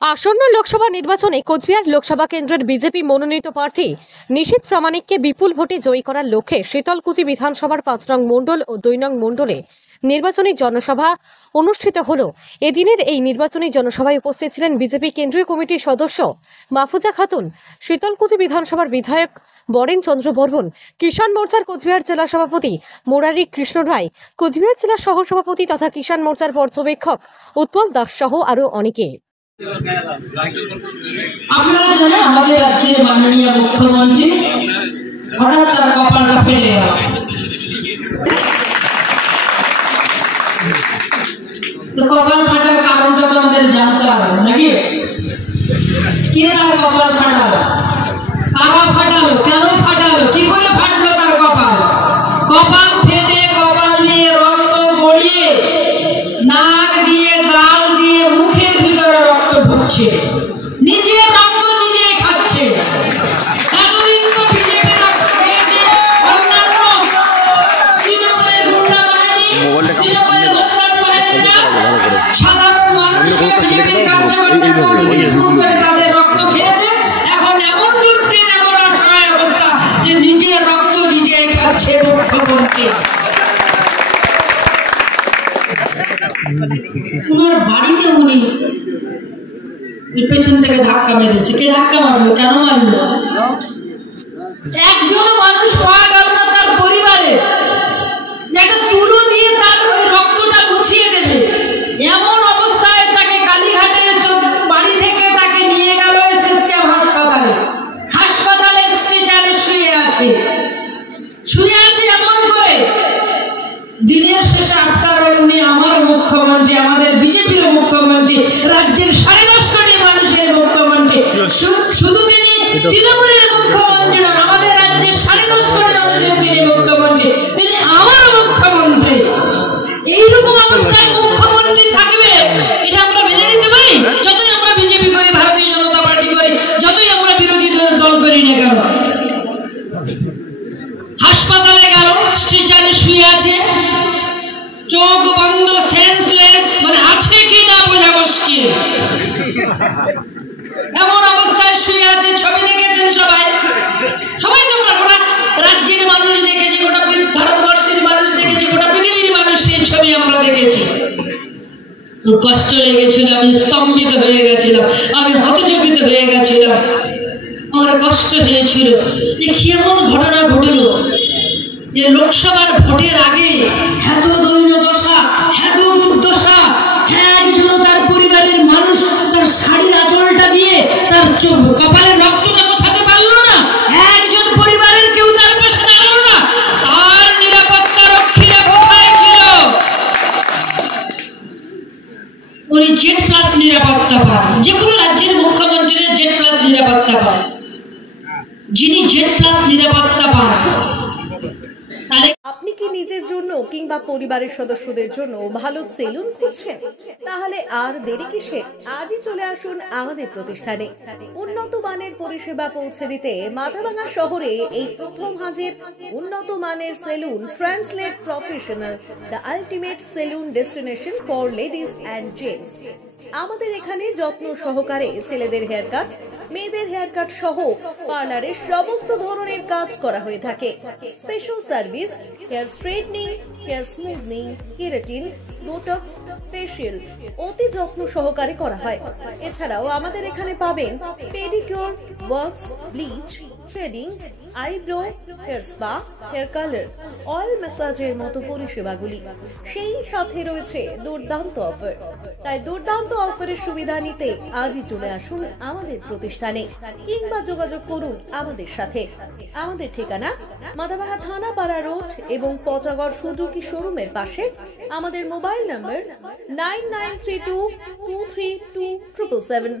আসন্ন লোকসভা নির্বাচনে কোচবিহার লোকসভা কেন্দ্রের বিজেপি মনোনীত প্রার্থী নিশীথ প্রামাণিককে বিপুল ভোটে জয়ী করার লক্ষ্যে শীতলকুচি বিধানসভার ৫ নং মণ্ডল ও ২ নং মণ্ডলে নির্বাচনী জনসভা অনুষ্ঠিত হল। এদিনের এই নির্বাচনী জনসভায় উপস্থিত ছিলেন বিজেপি কেন্দ্রীয় কমিটির সদস্য মাহফুজা খাতুন, শীতলকুচি বিধানসভার বিধায়ক বরেন চন্দ্র বর্মন, কিষাণ মোর্চার কোচবিহার জেলা সভাপতি মুরারি কৃষ্ণ রায়, কোচবিহার জেলা সহ সভাপতি তথা কিষাণ মোর্চার পর্যবেক্ষক উৎপল দাস সহ আরও অনেকে। আপনারা জানেন আমাদের রাজ্যের মাননীয় মুখ্যমন্ত্রী হঠাৎ তার কপালটা ফেটে গেল। তো কপাল ফাটার কারণটা তো আমাদের জানতে হবে নাকি? কে তার কপাল ফাটালো, কারা ফাটালো, কেন ফাটালো, কি করে ফাটলো তার কপাল? কপাল ফেটে কপাল দিয়ে রক্ত গড়িয়ে নাক দিয়ে গাল দিয়ে মুখের ভিতরে রক্ত ঢুকছে, নিজের রক্ত নিজে খাচ্ছে। এতদিন তো বিজেপি রক্ত খেয়েছে অন্যান্য তৃণমূলের গুন্ডা বাহিনী, তৃণমূলের মোস্তান বাহিনীরা সাধারণ মানুষকে বিজেপির কার্যকর্তা করে তাদের রক্ত খেয়েছে। এখন এমন দুর্দিন এমন অসহায় অবস্থা যে নিজের রক্ত নিজে খাচ্ছে মুখ্যমন্ত্রী। উনার বাড়িতে উনি পেছন থেকে ধাক্কা মেরেছে। কে ধাক্কা মারলো, কেন মারলো? একজন মানুষ পাওয়া গেল না তার পরিবারে, যেটা তুলো দিয়ে তার ওই রক্তটা মুছিয়ে দেবে। এমন অবস্থায় তাকে কালীঘাটের বাড়ি থেকে তাকে নিয়ে গেল এসএসকেএম হাসপাতালে। হাসপাতালে স্ট্রেচারে শুয়ে আছে এমন করে। দিনের শেষে আপনার উনি আমার মুখ্যমন্ত্রী, আমাদের বিজেপির মুখ্যমন্ত্রী, রাজ্যের 10.5 কোটি মানুষের মুখ্যমন্ত্রী। শুধু তিনি তৃণমূলের মুখ্যমন্ত্রী নন, আমাদের রাজ্যের 10.5 কোটি মানুষের তিনি মুখ্যমন্ত্রী, তিনি আমার মুখ্যমন্ত্রী। এইরকম অবস্থায় মুখ্যমন্ত্রী থাকবে এটা আমরা মেনে নিতে পারি? যতই আমরা বিজেপি করি, ভারতীয় জনতা পার্টি করি, যতই আমরা বিরোধী দল করি না কেন, হাসপাতালে গেল, স্ট্রেচারে শুয়ে আছে, চোখ বন্ধ, সেন্সলেস, মানে আছে কি না বোঝা মুশকিল। এমন অবস্থায় শুয়ে আছে। ছবি দেখেছেন সবাই, তোমরা গোটা রাজ্যের মানুষ দেখেছি, গোটা ভারতবর্ষের মানুষ দেখেছি, গোটা পৃথিবীর মানুষ সেই ছবি আমরা দেখেছি। কষ্ট লেগেছিল, আমি স্তম্ভিত হয়ে গেছিলাম, আমি হতচকিত হয়ে গেছিলাম, আমার কষ্ট হয়েছিল যে কেমন ঘটনা ঘটল যে লোকসভার ভোটের আগে এত দৈন্যদশা, এত দুর্দশা, একজন তার পরিবারের মানুষ তার শাড়ির আঁচলটা দিয়ে তার কপালের রক্তটা মোছাতে পারলো না, একজন পরিবারের কেউ তার পাশে দাঁড়ালো না। তার নিরাপত্তা রক্ষীরা কোথায় ছিল? উনি জেড প্লাস নিরাপত্তা পান, যে কোনো রাজ্যের মুখ্যমন্ত্রীরা জেড প্লাস নিরাপত্তা পান। যিনি জেড প্লাস নিরাপত্তা পান, আপনি কি নিজের জন্য কিংবা পরিবারের সদস্যদের জন্য ভালো সেলুন খুঁজছেন? তাহলে আর দেরি কিসের? আজই চলে আসুন আমাদের প্রতিষ্ঠানে। উন্নত মানের পরিষেবা পৌঁছে দিতে মাথাভাঙা শহরে এই প্রথম হাজির উন্নত মানের salon translate professional, the ultimate salon destination for ladies and gents. আমাদের এখানে যত্ন সহকারে ছেলেদের হেয়ার কাট, মেয়েদের হেয়ার কাট সহ পার্লারের সমস্ত ধরনের কাজ করা হয়ে থাকে। Special service, hair straightening, hair smoothening, keratin, botox, facial অতি যত্ন সহকারে করা হয়। এছাড়াও আমাদের এখানে পাবেন pedicure, wax, bleach, threading, eyebrow, hair spa, hair colour, oil ম্যাসাজের মতো পরিষেবাগুলি। সেই সাথে রয়েছে দুর্দান্ত অফার। তাই দুর্দান্ত অফারের সুবিধা নিতে আজই চলে আসুন আমাদের প্রতিষ্ঠানে কিংবা যোগাযোগ করুন আমাদের সাথে। আমাদের ঠিকানা মাথাভাঙা থানাপাড়া রোড এবং পচাগড় সুজুকি শোরুমের পাশে। আমাদের মোবাইল নম্বর 9932232777।